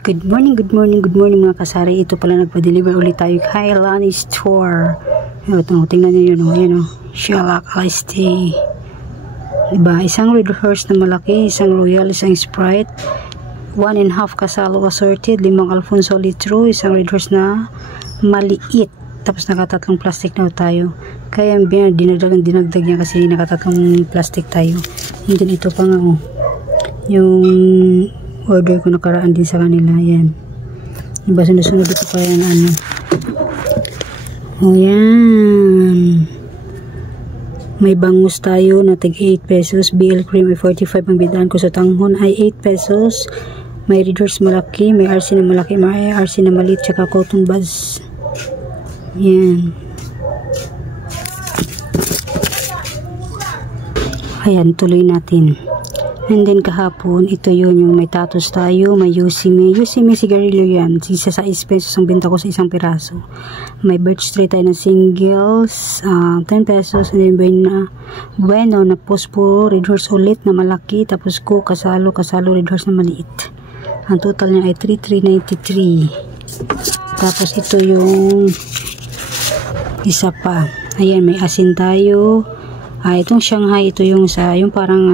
Good morning mga kasari. Ito pala nagpa-deliver ulit tayo kay Lani Store. Ito, tingnan nyo yun, yun o. Shellac Iced Tea. Diba? Isang Red Horse na malaki, isang Royal, isang Sprite, 1.5 Casalo assorted, 5 Alfonso litro, isang Red Horse na maliit. Tapos nakatatlong plastic na tayo. Kaya dinagdag niya kasi nakatatlong plastic tayo. And then ito pa nga o. Yung order ko nakaraan din sa kanila. Yan. Diba sunod-sunod ito pa yan ano. O yan. May bangus tayo na tig 8 pesos. BL cream ay 45. Ang bidaan ko sa tanghon ay 8 pesos. May Red Horse malaki. May RC na malaki. May RC na maliit. Tsaka cotton buds. Yan. Ayan, tuloy natin. And then kahapon, ito yun, yung may tatos tayo, may Yusime sigarilyo yan. Isa sa 6 pesos ang benta ko sa isang piraso. May birch tray tayo ng singles, 10 pesos. And then bueno na posporo, Red Horse ulit na malaki. Tapos ko, kasalo, Red Horse na maliit. Ang total niya ay 3,393. Tapos ito yung isa pa. Ayan, may asin tayo. Itong Shanghai, ito yung parang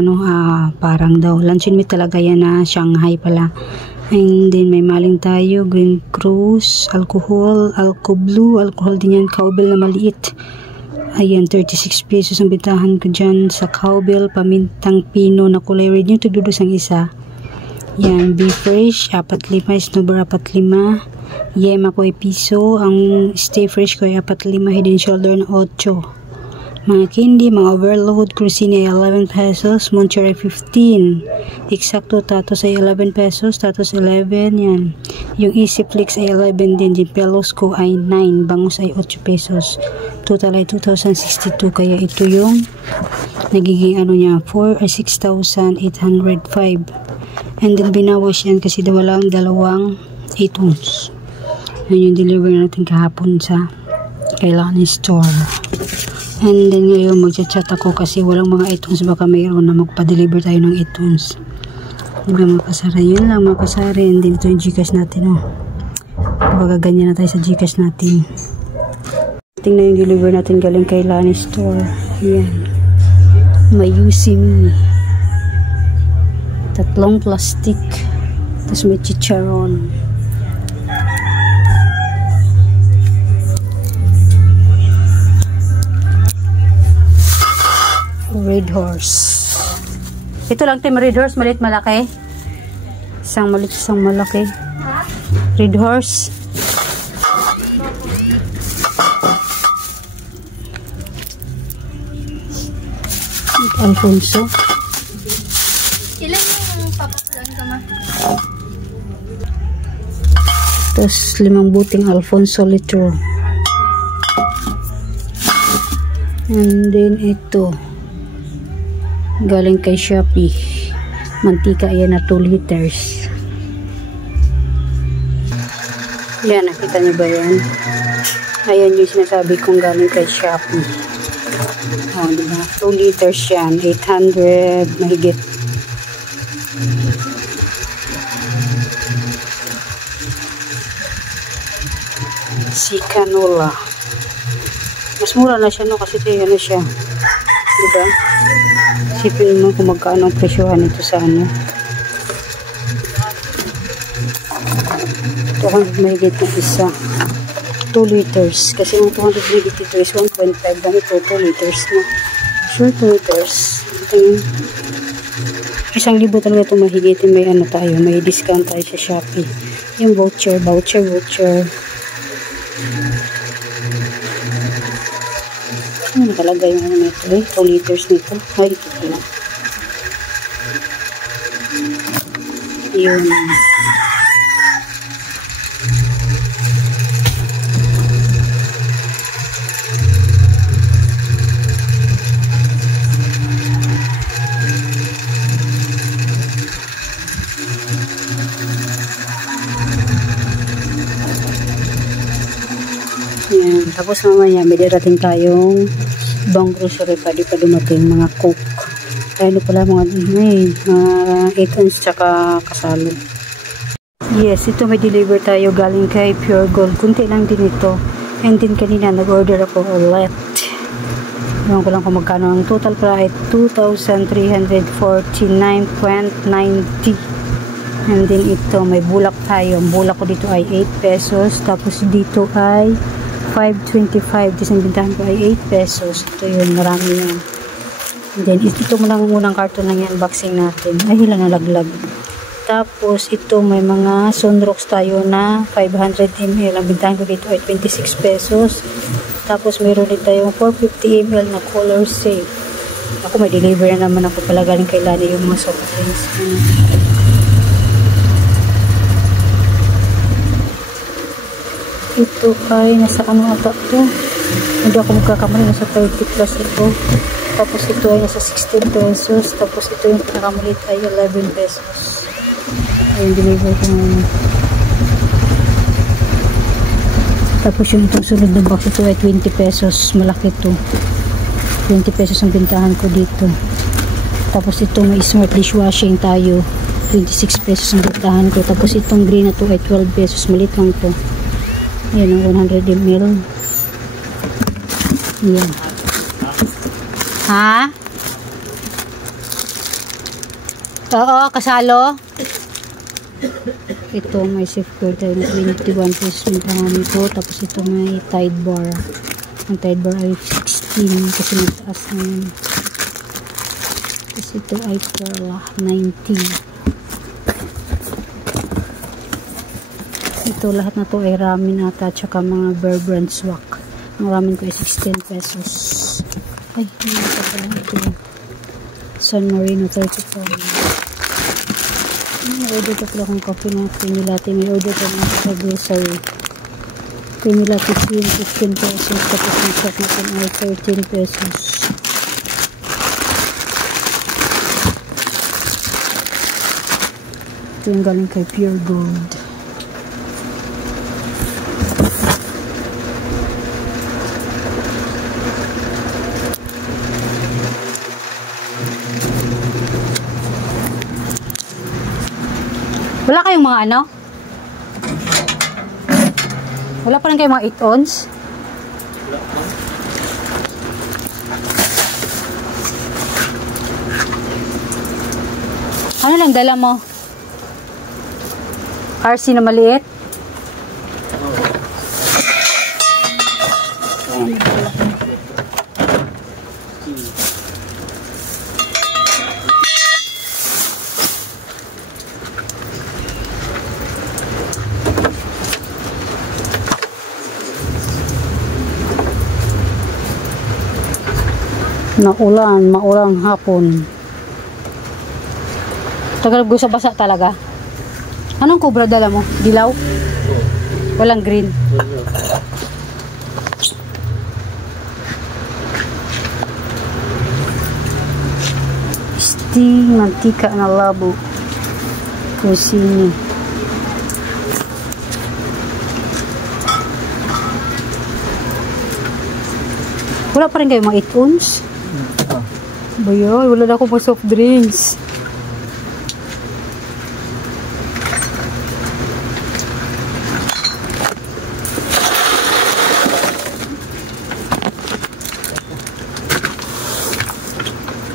parang daw luncheon meat talaga yan na Shanghai pala. And then may maling tayo, Green Cruise, alcohol, Alco Blue, alcohol din yan, cowbell na maliit. Ayan, 36 pesos ang bitahan ko dyan sa cowbell, pamintang pino na kulay red, yung tigdudos ang isa. Yan, beef fresh, 4.5, snowbar 4.5, yema ko ay piso, ang stay fresh ko ay 4.5, hidden shoulder na 8. Mga candy, mga overload, Crucini ay 11 pesos, Moncher ay 15. Eksakto, tatos ay 11 pesos, tatos 11, yan. Yung Easy Flix ay 11 din, Jimpelos ko ay 9, bangus ay 8 pesos. Total ay 2,062, kaya ito yung nagiging niya, 6,805. And then binawas yan kasi walang dalawang 8 ounce. Yan yung deliver natin kahapon sa Lani Store. And then ngayon magchat-chat ako kasi walang mga iTunes, baka mayroon na magpa-deliver tayo ng iTunes. Diba mga kasari? Yun lang mga kasari. And then ito yung Gcash natin Baka ganyan na tayo sa Gcash natin. Tingnan yung deliver natin galing kay Lani Store. Yan. May Yusime. 3 plastic. Tapos may chicharon. Red Horse. Ito lang team Red Horse, maliit malaki. Isang maliit, isang malaki. Red Horse. Alfonso. Ilan yung papakulan ka ma? Tapos 5 buting Alfonso litro. And then ito. Galing kay Shopee. Mantika yan na 2 liters. Yan, nakita niyo ba yan? Ayan yung sinasabi kong galing kay Shopee. Diba? 2 liters yan. 800 mahigit. Si canola. Mas mura na siya kasi ano siya. Diba? Isipin mo kung magkano ang presyohan ito sa 200 mahigit na isa. 2 liters. Kasi yung 200 mahigit ito is 1.5. Ganito 2 liters na. Sure 2 liters. Ito 1,000 talaga ito mahigit. May tayo. May discount tayo sa Shopee. Yung voucher. Ano talaga yung nito 2 liters nito. Ay, ito pala. Yun. Yan. Tapos mamaya may darating tayong ibang grocery pa, di pa dumating, mga Coke. Tayo pala mga 8 ounce tsaka kasalo. Yes, ito may deliver tayo galing kay Pure Gold. Kunti lang din ito. And then kanina nag-order ako ulit. Ewan ko lang kung magkano ang total price. 2,349.90. And then ito may bulak tayo. Ang bulak ko dito ay 8 pesos. Tapos dito ay 5.25. Tapos ang bintahan ko ay 8 pesos. Ito yun, marami yan. And then ito mo lang unang karton lang yan, unboxing natin. Ay, hila nalaglag. Tapos, ito may mga sunrocks tayo na 500 ml. Ang bintahan ko dito ay 26 pesos. Tapos, meron din tayong 450 ml na color safe. Ako, may deliver na naman ako pala galing kay Lani yung mga soft drinks. Ito ay nasa ano ata ito. Hindi ako magkakamali. Nasa 30 plus ito. Tapos, ito ay nasa 16 pesos. Tapos, ito yung pinakamalit ay 11 pesos. Ayun, deliver ko ngayon. Tapos yung itong sunod na box ito ay 20 pesos. Malaki ito. 20 pesos ang bintahan ko dito. Tapos ito may smart dishwashing tayo. 26 pesos ang bintahan ko. Tapos itong green na ito ay 12 pesos. Malit lang ito. Ayan ang 100 ml. Ayan. Ha? Oo, kasalo. Ito may safeguard tayo na 21 pesos yung pangalan ko. Tapos ito may Tide bar. Ang Tide bar ay 16 kasi nagtaas na yun. Tapos ito ay Perla 19. Ito lahat na to ay ramen ata tsaka mga Bear Brand swak. Ang ramen ko ay 16 pesos. Ay, hindi pa pala ito. San Marino 34. May order ko pala akong coffee na creamy latte. May order ko na sa grocery. Creamy latte 15 pesos. Tapos yung shop natin ay 13 pesos. Ito yung galing kay Pure Gold. Wala kayong mga ano? Wala pa rin kayong mga 8 ons? Ano lang dala mo? RC na maliit? Naulan, maulang hapon. Tagalog gusto basa talaga. Anong kubra dala mo? Dilaw? Walang green. Sting mantika na labo. Kusini. Wala pa rin kayo mga 8 ons? Bayo, wala na akong mga soft drinks.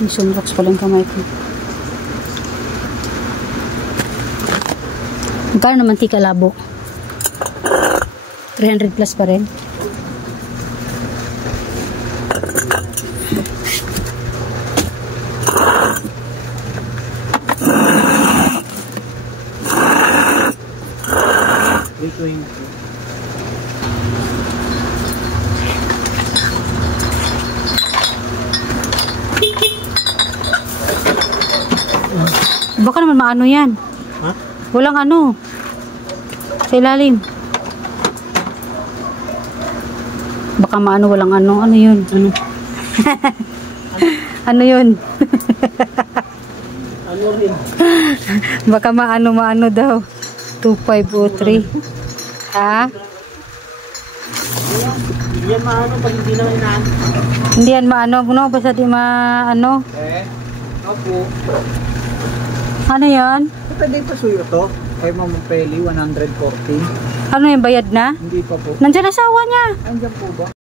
May sunrocks pa lang kamay ko. Magkano naman tika labo? 300 plus pa rin. Baka naman maano yan. Ha? Walang ano. Sa ilalim. Baka maano, walang ano. Ano yun? Ano? Ano yun? Ano rin? Baka maano daw. 2503. Ha? Hindi yan maano pag hindi na inaan. Hindi yan maano. No? Basta di maano. Opo. Ano yan? Pwede ito suyo to? Kay Ma'am Peli, 114. Ano yung bayad na? Hindi pa po. Nandiyan asawa niya. Andiyan po ba?